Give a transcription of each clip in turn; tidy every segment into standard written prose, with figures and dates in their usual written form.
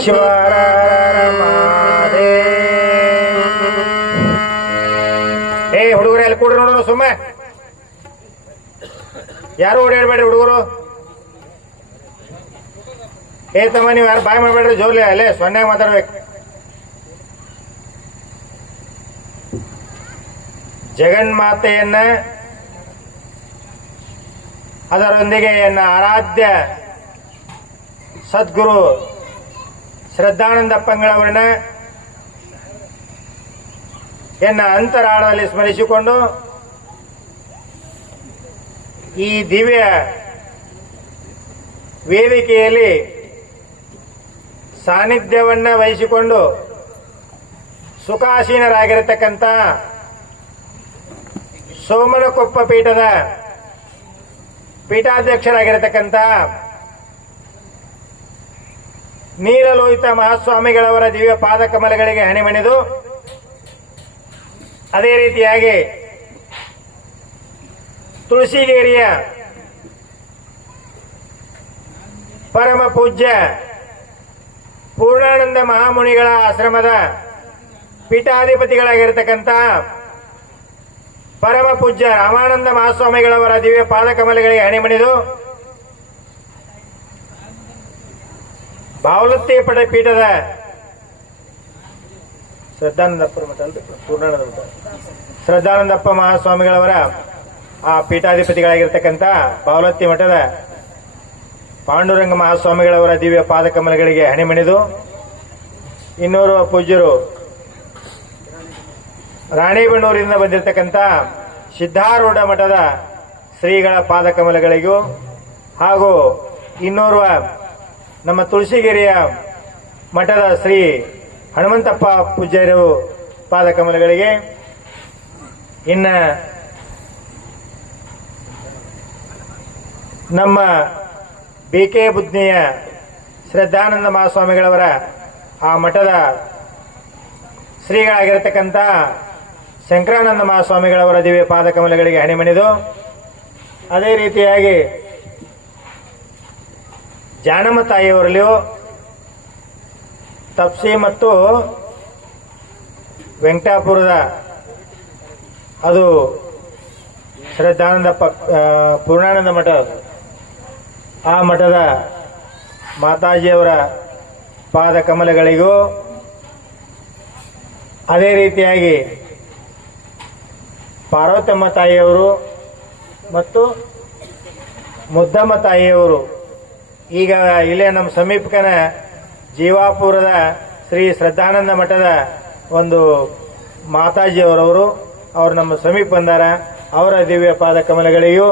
ಈಶ್ವರ ಏ ಹುಡುಗರು ಎಲ್ಲಿ ಕೂಡ್ರಿ ನೋಡೋಣ ಸುಮ್ಮ ಯಾರು ಓಡಾಡ್ಬೇಡ್ರಿ ಹುಡುಗರು. ಏ ತಮ್ಮ ನೀವು ಯಾರು ಬಾಯ್ ಮಾಡ್ಬೇಡ್ರಿ, ಜೋರ್ಲಿ ಅಲ್ಲೇ ಸೊನ್ನೆಗೆ ಮಾತಾಡ್ಬೇಕು. ಜಗನ್ಮಾತೆಯನ್ನ ಅದರೊಂದಿಗೆ ಎನ್ನ ಆರಾಧ್ಯ ಸದ್ಗುರು ಶ್ರದ್ಧಾನಂದಪ್ಪಂಗಳವರನ್ನ ಎನ್ನ ಅಂತರಾಳದಲ್ಲಿ ಸ್ಮರಿಸಿಕೊಂಡು ಈ ದಿವ್ಯ ವೇದಿಕೆಯಲ್ಲಿ ಸಾನ್ನಿಧ್ಯವನ್ನ ವಹಿಸಿಕೊಂಡು ಸುಖಾಸೀನರಾಗಿರತಕ್ಕಂಥ ಸೋಮನಕೊಪ್ಪ ಪೀಠದ ಪೀಠಾಧ್ಯಕ್ಷರಾಗಿರತಕ್ಕಂಥ ನೀಲಲೋಹಿತ ಮಹಾಸ್ವಾಮಿಗಳವರ ದಿವ್ಯ ಪಾದಕಮಲಗಳಿಗೆ ಹಣಿಮಣಿದು, ಅದೇ ರೀತಿಯಾಗಿ ತುಳಸಿಗೇರಿಯ ಪರಮ ಪೂಜ್ಯ ಪೂರ್ಣಾನಂದ ಮಹಾಮುನಿಗಳ ಆಶ್ರಮದ ಪೀಠಾಧಿಪತಿಗಳಾಗಿರತಕ್ಕಂಥ ಪರಮ ಪೂಜ್ಯ ರಾಮಾನಂದ ಮಹಾಸ್ವಾಮಿಗಳವರ ದಿವ್ಯ ಪಾದಕಮಲಗಳಿಗೆ ಹಣಿಮಣಿದು, ಬಾವಲತ್ತಿ ಪೀಠದ ಶ್ರದ್ಧಾನಂದಪ್ಪ ಮಹಾಸ್ವಾಮಿಗಳವರ ಆ ಪೀಠಾಧಿಪತಿಗಳಾಗಿರ್ತಕ್ಕಂಥ ಬಾವಲತ್ತಿ ಮಠದ ಪಾಂಡುರಂಗ ಮಹಾಸ್ವಾಮಿಗಳವರ ದಿವ್ಯ ಪಾದಕಮಲಗಳಿಗೆ ಹಣಿಮಣಿದು, ಇನ್ನೋರ್ವ ಪೂಜ್ಯರು ರಾಣಿಬೆನ್ನೂರಿನಿಂದ ಬಂದಿರತಕ್ಕಂಥ ಸಿದ್ಧಾರೂಢ ಮಠದ ಶ್ರೀಗಳ ಪಾದಕಮಲಗಳಿಗೂ, ಹಾಗೂ ಇನ್ನೋರ್ವ ನಮ್ಮ ತುಳಸಿಗಿರಿಯ ಮಠದ ಶ್ರೀ ಹನುಮಂತಪ್ಪ ಪೂಜ್ಯರು ಪಾದಕಮಲಗಳಿಗೆ, ಇನ್ನ ನಮ್ಮ ಬಿಕೆ ಬುದ್ನಿಯ ಶ್ರದ್ಧಾನಂದ ಮಹಾಸ್ವಾಮಿಗಳವರ ಆ ಮಠದ ಶ್ರೀಗಳಾಗಿರತಕ್ಕಂಥ ಶಂಕರಾನಂದ ಮಹಾಸ್ವಾಮಿಗಳವರ ದಿವ್ಯ ಪಾದಕಮಲಗಳಿಗೆ ಹಣಿಮಣಿದು, ಅದೇ ರೀತಿಯಾಗಿ ಜಾನಮ್ಮ ತಾಯಿಯವರಲ್ಲಿಯೂ ತಪ್ಸಿ ಮತ್ತು ವೆಂಕಟಾಪುರದ ಅದು ಶ್ರದ್ಧಾನಂದ ಪೂರ್ಣಾನಂದ ಮಠ, ಆ ಮಠದ ಮಾತಾಜಿಯವರ ಪಾದಕಮಲಗಳಿಗೂ, ಅದೇ ರೀತಿಯಾಗಿ ಪಾರ್ವತಮ್ಮ ತಾಯಿಯವರು ಮತ್ತು ಮುದ್ದಮ್ಮ ತಾಯಿಯವರು, ಈಗ ಇಲ್ಲೇ ನಮ್ಮ ಸಮೀಪಕನ ಜೀವಾಪುರದ ಶ್ರೀ ಶ್ರದ್ಧಾನಂದ ಮಠದ ಒಂದು ಮಾತಾಜಿಯವರವರು, ಅವರು ನಮ್ಮ ಸಮೀಪ ಬಂದಾರ, ಅವರ ದಿವ್ಯ ಪಾದಕಮಲಗಳಿಗೂ,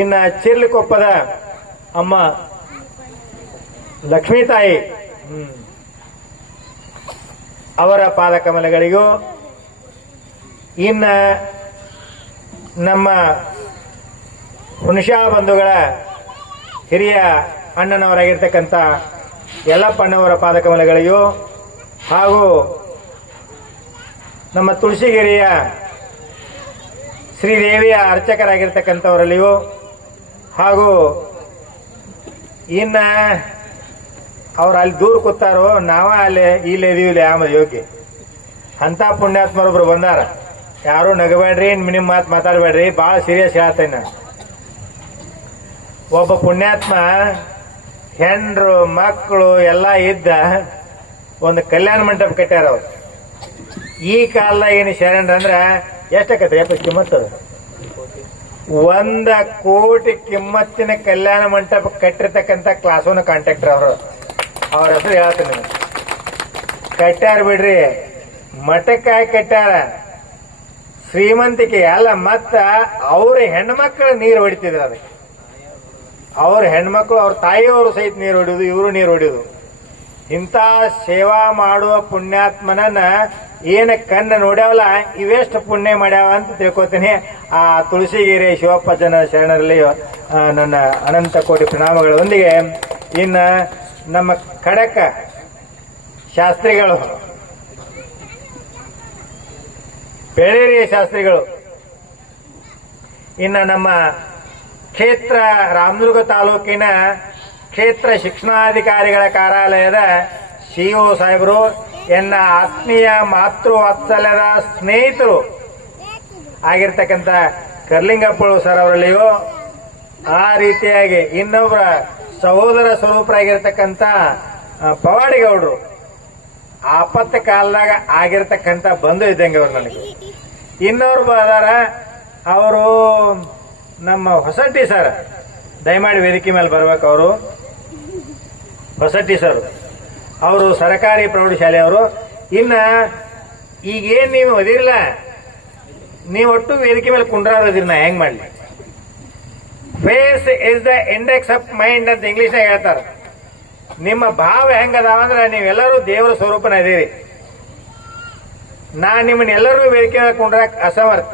ಇನ್ನು ಚಿರ್ಲಿಕೊಪ್ಪದ ಅಮ್ಮ ಲಕ್ಷ್ಮೀ ತಾಯಿ ಅವರ ಪಾದಕಮಲಗಳಿಗೂ, ಇನ್ನ ನಮ್ಮ ಹುಣಶಾ ಬಂಧುಗಳ ಹಿರಿಯ ಅಣ್ಣನವರಾಗಿರ್ತಕ್ಕಂಥ ಯಲ್ಲಪ್ಪಣ್ಣವರ ಪಾದಕಮಲಗಳಿಗೂ, ಹಾಗೂ ನಮ್ಮ ತುಳಸಿಗಿರಿಯ ಶ್ರೀದೇವಿಯ ಅರ್ಚಕರಾಗಿರ್ತಕ್ಕಂಥವರಲ್ಲಿಯೂ, ಹಾಗೂ ಇನ್ನ ಅವ್ರು ಅಲ್ಲಿ ದೂರ ಕೂತಾರೋ, ನಾವ ಅಲ್ಲಿ ಇಲ್ಲಿ ಇದೀವಿ ಆಮದ ಯೋಗ್ಯ ಅಂತ ಪುಣ್ಯಾತ್ಮರೊಬ್ರು ಬಂದಾರ. ಯಾರು ನಗಬೇಡ್ರಿ, ನಿಮ್ಮ ಮಾತು ಮಾತಾಡಬೇಡ್ರಿ, ಬಹಳ ಸೀರಿಯಸ್ ಹೇಳ್ತೇನೆ. ಒಬ್ಬ ಪುಣ್ಯಾತ್ಮ ಹೆಂಡ್ರು ಮಕ್ಕಳು ಎಲ್ಲ ಇದ್ದ ಒಂದು ಕಲ್ಯಾಣ ಮಂಟಪ ಕಟ್ಟ್ಯಾರ ಅವ್ರು. ಈ ಕಾಲದಾಗ ಏನು ಶರಣರಂದ್ರ ಎಷ್ಟಾಕತ್ರಿ ಯಪ್ಪ ಕಿಮ್ಮತ್ತದ? 1 ಕೋಟಿ ಕಿಮ್ಮತ್ತಿನ ಕಲ್ಯಾಣ ಮಂಟಪ ಕಟ್ಟಿರ್ತಕ್ಕಂಥ ಕ್ಲಾಸ್ 1 ಕಾಂಟ್ರಾಕ್ಟರ್ ಅವರು. ಅವ್ರ ಹೆಸರು ಹೇಳ್ತೀನಿ. ಕಟ್ಟ್ಯಾರ ಬಿಡ್ರಿ, ಮಠಕ್ಕಾಗಿ ಕಟ್ಟ್ಯಾರ, ಶ್ರೀಮಂತಿಕೆ ಅಲ್ಲ. ಮತ್ತ ಅವ್ರ ಹೆಣ್ಮಕ್ಳು ನೀರು ಹೊಡಿತಿದ್ರು ಅದಕ್ಕೆ. ಅವ್ರ ಹೆಣ್ಮಕ್ಳು ಅವ್ರ ತಾಯಿಯವರು ಸಹಿತ ನೀರು ಹೊಡಿಯೋದು, ಇವರು ನೀರು ಹೊಡಿಯೋದು. ಇಂಥ ಸೇವಾ ಮಾಡುವ ಪುಣ್ಯಾತ್ಮನನ್ನ ಏನ ಕಣ್ಣ ನೋಡ್ಯಾವಲ್ಲ, ಇವೆಷ್ಟು ಪುಣ್ಯ ಮಾಡ್ಯಾವ ಅಂತ ತಿಳ್ಕೊತೀನಿ. ಆ ತುಳಸಿಗಿರಿ ಶಿವಪ್ಪ ಜನ ಶರಣರಲ್ಲಿ ನನ್ನ ಅನಂತ ಕೋಟಿ ಪ್ರಣಾಮಗಳೊಂದಿಗೆ, ಇನ್ನ ನಮ್ಮ ಖಡಕ ಶಾಸ್ತ್ರಿಗಳು, ಬೆಳೇರಿ ಶಾಸ್ತ್ರಿಗಳು, ಇನ್ನ ನಮ್ಮ ಕ್ಷೇತ್ರ ರಾಮದುರ್ಗ ತಾಲೂಕಿನ ಕ್ಷೇತ್ರ ಶಿಕ್ಷಣಾಧಿಕಾರಿಗಳ ಕಾರ್ಯಾಲಯದ CO ಸಾಹೇಬರು ಎನ್ನ ಆತ್ಮೀಯ ಮಾತೃ ವಾತ್ಸಲ್ಯದ ಸ್ನೇಹಿತರು ಆಗಿರ್ತಕ್ಕಂಥ ಕರ್ಲಿಂಗಪ್ಪಳು ಸರ್ ಅವರಲ್ಲಿಯೂ ಆ ರೀತಿಯಾಗಿ ಇನ್ನೊಬ್ಬರ ಸಹೋದರ ಸ್ವರೂಪರಾಗಿರ್ತಕ್ಕಂಥ ಪವಾಡಿಗೌಡರು ಆಪತ್ತ ಕಾಲದಾಗ ಆಗಿರ್ತಕ್ಕಂಥ ಬಂಧು ಇದ್ದಂಗೆ ಅವ್ರು ನನಗೆ. ಇನ್ನೊಬ್ರು ಅದಾರ, ಅವರು ನಮ್ಮ ಹೊಸಟ್ಟಿ ಸರ್, ದಯಮಾಡಿ ವೇದಿಕೆ ಮೇಲೆ ಬರ್ಬೇಕು. ಅವರು ಹೊಸಟ್ಟಿ ಸರ್, ಅವರು ಸರ್ಕಾರಿ ಪ್ರೌಢಶಾಲೆಯವರು. ಇನ್ನ ಈಗೇನು ನೀವು ಅದಿರಲ್ಲ, ನೀವು ಒಟ್ಟು ವೇದಿಕೆ ಮೇಲೆ ಕುಂಡ್ರಾದಿರಿ, ನಾ ಹೆಂಗ್ ಮಾಡ್ಲಿ? Face is the index of mind ಅಂತ ಇಂಗ್ಲಿಷ್ನಾಗ ಹೇಳ್ತಾರ. ನಿಮ್ಮ ಭಾವ ಹೆಂಗದಾವ ಅಂದ್ರೆ ನೀವೆಲ್ಲರೂ ದೇವರ ಸ್ವರೂಪನ ಇದೀರಿ. ನಾ ನಿಮ್ಮನ್ನೆಲ್ಲರೂ ವೇದಿಕೆ ಮೇಲೆ ಕುಂಡ್ರಾಕ್ ಅಸಮರ್ಥ.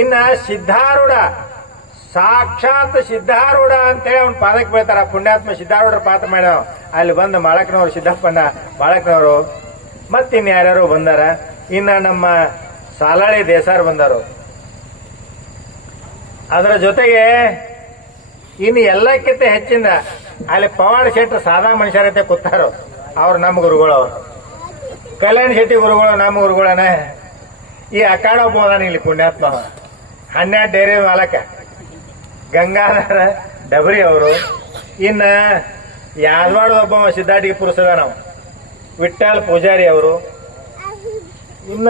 ಇನ್ನ ಸಿದ್ಧಾರೂಢ, ಸಾಕ್ಷಾತ್ ಸಿದ್ಧಾರೂಢ ಅಂತೇಳಿ ಅವ್ನ ಪಾದಕ್ಕೆ ಬೀಳ್ತಾರ. ಪುಣ್ಯಾತ್ಮ ಸಿದ್ಧಾರೂಢರ ಪಾತ್ರ ಮಾಡ್ಯಾವ. ಅಲ್ಲಿ ಬಂದು ಮಾಳಕನವರು, ಸಿದ್ದಪ್ಪಣ್ಣ ಬಾಳಕನವರು, ಮತ್ತಿನ್ ಯಾರ್ಯಾರು ಬಂದಾರ. ಇನ್ನ ನಮ್ಮ ಸಾಲಾಳಿ ದೇಸಾರ್ ಬಂದರು. ಅದರ ಜೊತೆಗೆ ಇನ್ನು ಎಲ್ಲಕ್ಕಿಂತ ಹೆಚ್ಚಿಂದ ಅಲ್ಲಿ ಪವಾಡ ಶೆಟ್ಟಿ ಸಾದಾ ಮನುಷ್ಯರಂತೆ ಕೂತಾರೋ, ಅವ್ರು ನಮ್ಮ ಗುರುಗಳು. ಅವ್ರು ಕಲ್ಯಾಣ ಶೆಟ್ಟಿ ಗುರುಗಳು ನಮ್ಮ ಗುರುಗಳನ. ಈ ಅಖಾಡ ಒಬ್ಬ ಇಲ್ಲಿ ಪುಣ್ಯಾತ್ಮ 12 ಡೈರಿ ಮಾಲಕ ಗಂಗಾಧರ ಡಬರಿ ಅವರು. ಇನ್ನ ಯಾದವಾಡದ ಒಬ್ಬ ಸಿದ್ದಾಟಿಗೆ ಪುರುಷದ ನಾವು ವಿಠ್ಠಲ್ ಪೂಜಾರಿ ಅವರು. ಇನ್ನ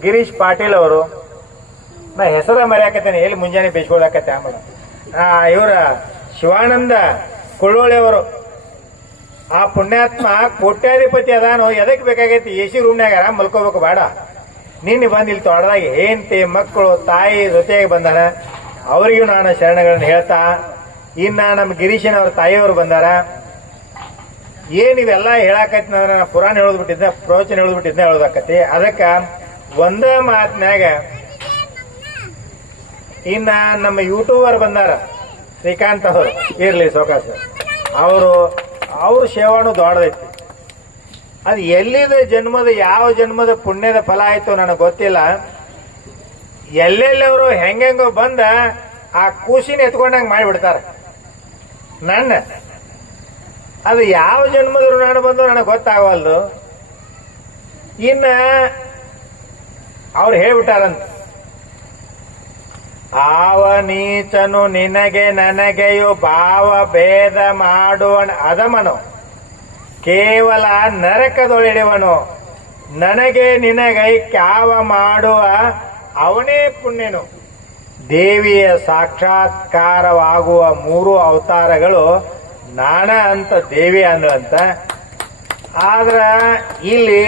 ಗಿರೀಶ್ ಪಾಟೀಲ್ ಅವರು. ನಾ ಹೆಸರ ಮರ್ಯಾಕತ್ತೇನೆ, ಎಲ್ಲಿ ಮುಂಜಾನೆ ಬೇಯಿಸ್ಕೊಳಕತ್ತೆ. ಆಮೇಲೆ ಇವರ ಶಿವಾನಂದ ಕೊಳ್ಳೋಳಿ ಅವರು. ಆ ಪುಣ್ಯಾತ್ಮ ಕೋಟ್ಯಾಧಿಪತಿ ಅದಾನು. ಎದಕ್ ಬೇಕಾಗೈತಿ? AC ರೂಮ್ನಾಗ ಆರಾಮ್ ಮಲ್ಕೋಬೇಕು ಬೇಡ. ನಿನ್ನೆ ಬಂದು ಇಲ್ಲಿ ತೋಟದಾಗ ಹೆಂಡತಿ ಮಕ್ಕಳು ತಾಯಿ ಜೊತೆಯಾಗಿ ಬಂದಾರ. ಅವರಿಗೂ ನಾನು ಶರಣಗಳನ್ನು ಹೇಳ್ತಾ, ಇನ್ನ ನಮ್ಮ ಗಿರೀಶನವ್ರ ತಾಯಿಯವರು ಬಂದಾರ. ಏನಿವೆಲ್ಲ ಹೇಳಾಕತ್ತಿ ಅಂದ್ರೆ ನಾ ಪುರಾಣ ಹೇಳೋದ್ಬಿಟ್ಟಿದ್ದೆ, ಪ್ರವಚನ ಹೇಳೋದ್ಬಿಟ್ಟಿದ್ದೆ ಹೇಳೋದಾಕತಿ. ಅದಕ್ಕ ಒಂದೇ ಮಾತಿನಾಗ ಇನ್ನ ನಮ್ಮ ಯೂಟ್ಯೂಬರ್ ಬಂದಾರ, ಶ್ರೀಕಾಂತ್ ಅವರು. ಇರ್ಲಿ ಸೋಕಾಸ, ಅವ್ರ ಸೇವಾನು ದೊಡ್ಡದೈತಿ. ಅದು ಎಲ್ಲಿದ ಜನ್ಮದ, ಯಾವ ಜನ್ಮದ ಪುಣ್ಯದ ಫಲ ಆಯ್ತು ನನಗೆ ಗೊತ್ತಿಲ್ಲ. ಎಲ್ಲೆಲ್ಲವರು ಹೆಂಗೆಂಗೋ ಬಂದ ಆ ಕೂಸಿನ ಎತ್ಕೊಂಡಂಗೆ ಮಾಡಿಬಿಡ್ತಾರ. ನನ್ನ ಅದು ಯಾವ ಜನ್ಮದ ಋಣ ಬಂದು ನನಗೆ ಗೊತ್ತಾಗವಲ್ದು. ಇನ್ನ ಅವ್ರು ಹೇಳ್ಬಿಟ್ಟಾರಂತ, ಆವ ನೀಚನು ನಿನಗೆ ನನಗೆಯು ಭಾವ ಭೇದ ಮಾಡುವನು ಅದಮನು, ಕೇವಲ ನರಕದೊಳಿಡುವನು. ನನಗೆ ನಿನಗೈ ಕ್ಯಾವ ಮಾಡುವ ಅವನೇ ಪುಣ್ಯನು. ದೇವಿಯ ಸಾಕ್ಷಾತ್ಕಾರವಾಗುವ 3 ಅವತಾರಗಳು ನಾನ ಅಂತ ದೇವಿ ಅಂದ್ರಂತ. ಆದ್ರ ಇಲ್ಲಿ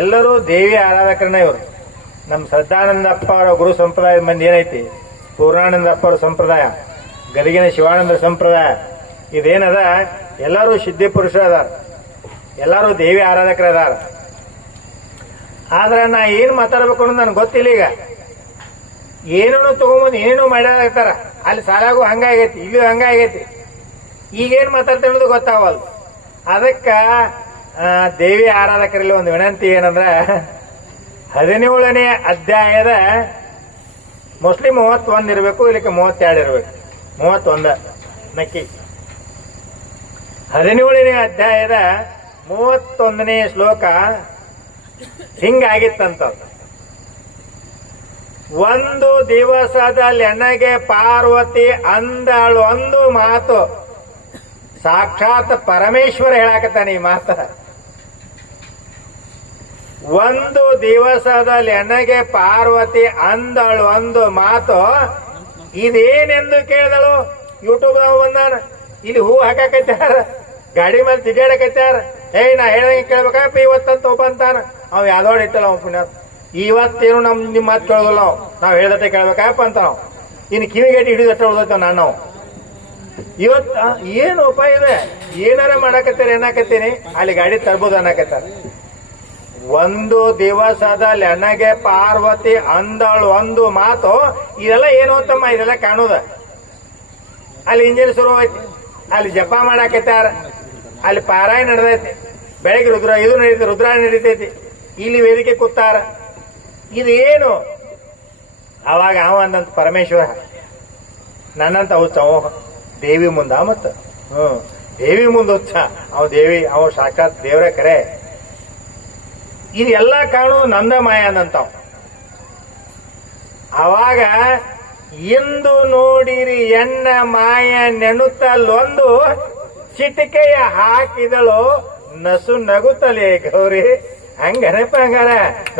ಎಲ್ಲರೂ ದೇವಿ ಆರಾಧಕರನ್ನ ಇವರು. ನಮ್ಮ ಶ್ರದ್ಧಾನಂದಪ್ಪ ಅವರ ಗುರು ಸಂಪ್ರದಾಯದ ಮಂದಿ ಏನೈತಿ, ಪೂರ್ಣಾನಂದಪ್ಪ ಅವರ ಸಂಪ್ರದಾಯ, ಗದಗಿನ ಶಿವಾನಂದ ಸಂಪ್ರದಾಯ, ಇದೇನದ ಎಲ್ಲರೂ ಸಿದ್ಧಿ ಪುರುಷರು ಅದಾರ, ಎಲ್ಲರೂ ದೇವಿ ಆರಾಧಕರು ಅದಾರ. ಆದ್ರೆ ನಾ ಏನ್ ಮಾತಾಡ್ಬೇಕು ಅನ್ನೋದು ನನಗೆ ಗೊತ್ತಿಲ್ಲ. ಈಗ ಏನೇನೋ ತಗೊಂಬಂದು ಏನೇನೋ ಮಾಡ್ಯಾರ. ಅಲ್ಲಿ ಸಾಲಾಗೂ ಹಂಗಾಗೈತಿ, ಇಲ್ಲೂ ಹಂಗಾಗೈತಿ. ಈಗೇನ್ ಮಾತಾಡ್ತೇವೆ ಅನ್ನೋದು ಗೊತ್ತಾಗಲ್ಲ. ಅದಕ್ಕ ದೇವಿ ಆರಾಧಕರಲ್ಲಿ ಒಂದು ವಿನಂತಿ ಏನಂದ್ರ, 17ನೇ ಅಧ್ಯಾಯದ ಮೋಸ್ಟ್ಲಿ 31 ಇರಬೇಕು, ಇಲ್ಲಿಕ್ಕೆ 32 ಇರಬೇಕು. 31 ನಕ್ಕಿ. 17ನೇ ಅಧ್ಯಾಯದ 31ನೇ ಶ್ಲೋಕ ಹಿಂಗಾಗಿತ್ತಂತ. ಒಂದು ದಿವಸದಲ್ಲಿ ನನಗೆ ಪಾರ್ವತಿ ಅಂದಳು ಒಂದು ಮಾತು. ಸಾಕ್ಷಾತ್ ಪರಮೇಶ್ವರ ಹೇಳಾಕತ್ತಾನೆ ಈ ಮಾತ. ಒಂದು ದಿವಸದಲ್ಲಿ ನನಗೆ ಪಾರ್ವತಿ ಅಂದಳು ಒಂದು ಮಾತು. ಇದೇನೆಂದು ಕೇಳಿದಳು. ಯೂಟ್ಯೂಬ್ ಬಂದಾನ, ಇಲ್ಲಿ ಹೂ ಹಾಕಾಕತ್ಯಾರ, ಗಾಡಿ ಮೇಲೆ ತಿಗಾಡಕತ್ಯಾರ. ನಾ ಹೇಳ್ದಂಗೆ ಕೇಳ್ಬೇಕಪ್ಪ ಇವತ್ತಂತ ಒಬ್ಬ ಅಂತಾನ. ಅವ್ ಯಾವ್ದೋಡ್ ಇತ್ತಲ್ಲ ಅವ್ ಪುಣ್ಯ. ಇವತ್ತೇನು ನಿಮ್ಮ ಮಾತು ಕೇಳೋದಿಲ್ಲ ನಾವು ಹೇಳ್ದಟ್ಟೆ ಕೇಳ್ಬೇಕಪ್ಪ ಅಂತ. ನಾವು ಇನ್ನು ಕಿವಿಗೇಟಿ ಹಿಡಿದಟ್ಟ ಉಳ್ದೈತವ ನಾನು. ಇವತ್ತ ಏನು ಉಪಾಯ ಇದೆ? ಏನಾರ ಮಾಡಾಕತ್ತೀರಿ ಏನಾಕತ್ತೀನಿ, ಅಲ್ಲಿ ಗಾಡಿ ತರ್ಬೋದು ಅನ್ನಕತ್ತಾರ. ಒಂದು ದಿವಸದಲ್ಲಿ ನನಗೆ ಪಾರ್ವತಿ ಅಂದಳು ಒಂದು ಮಾತು. ಇದೆಲ್ಲ ಏನು ತಮ್ಮ, ಇದೆಲ್ಲ ಕಾಣೋದ. ಅಲ್ಲಿ ಇಂಜಿನ್ ಶುರು ಐತಿ, ಅಲ್ಲಿ ಜಪ ಮಾಡಾಕತ್ತಾರ, ಅಲ್ಲಿ ಪಾರಾಯಣ ನಡೆದೈತಿ, ಬೆಳಗ್ಗೆ ಇದು ನಡೀತಿ, ರುದ್ರಾಯಣ ನಡೀತೈತಿ, ಇಲ್ಲಿ ವೇದಿಕೆ ಕೂತಾರ. ಇದು ಏನು? ಅವಾಗ ಅವ ಅಂದಂತ ಪರಮೇಶ್ವರ ನನ್ನಂತ ಹುಚ್ಚ ದೇವಿ ಮುಂದ ಮತ್ತ ದೇವಿ ಮುಂದೆ ಹುಚ್ಚ, ಅವ ದೇವಿ, ಅವ ಸಾಕ್ಷಾತ್ ದೇವ್ರ ಕರೆ. ಇದೆಲ್ಲ ಕಾಣು ನಂದ ಮಾಯನಂತಾವ್. ಅವಾಗ ಇಂದು ನೋಡಿರಿ ಎಣ್ಣ ಮಾಯ ನೆನುತ್ತಲ್ಲೊಂದು ಚಿಟಿಕೆಯ ಹಾಕಿದಳು ನಸು ನಗುತ್ತಲೇ ಗೌರಿ. ಹಂಗನಪ್ಪ ಹಂಗಾರ